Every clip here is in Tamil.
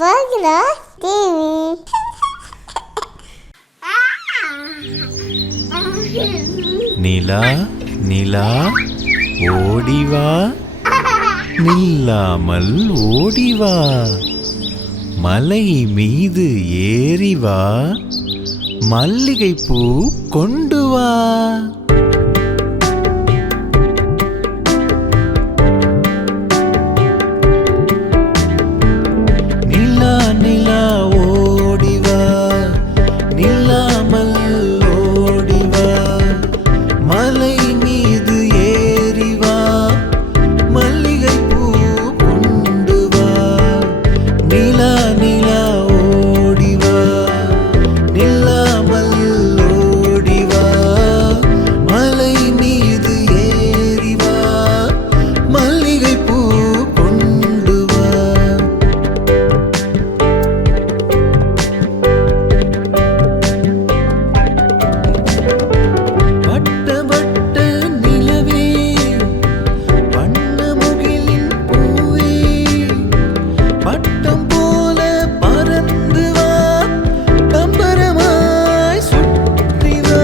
Bagla TV. நிலா நிலா ஓடிவா, நில்லாமல் ஓடிவா, மலை மீது ஏறிவா, மல்லிகைப்பூ கொண்டு வா. நிலா நிலா ஓடிவா, நில்லாமல் ஓடிவா, மலை மீது ஏறிவா, மல்லிகைப்பூ கொண்டு வா. நிலா நிலா ஓடிவா, நில்லாமல் ஓடிவா, மலை மீது ஏறிவா, மல்லிகைப்பூ கொண்டு வா. வட்ட வட்ட நிலவே, வண்ண முகிலின் பூவே, பட்டம் போல பறந்து வா, பம்பரமாய் சுற்றி வா.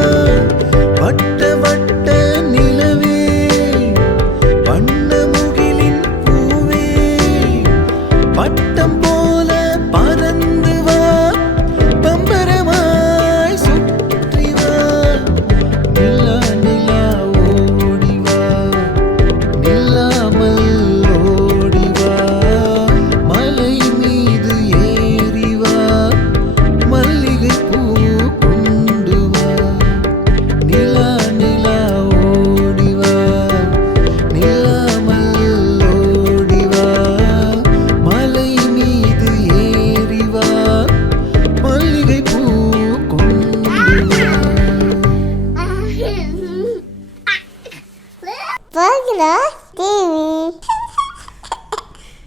வட்ட வட்ட நிலவே, வண்ண முகிலின் பூவே, பட்டம் போல பறந்து வா, பம்பரமாய் சுற்றி வா. நிலா நிலா ஓடிவா, நில்லாமல் ஓடிவா, மலை மீது ஏறிவா, மல்லிகைப்பூ கொண்டு வா. நிலா நிலா ஓடிவா, நில்லாமல் ஓடிவா, மலை மீது ஏறிவா, மல்லிகைப்பூ கொண்டு வா. Bagla TV.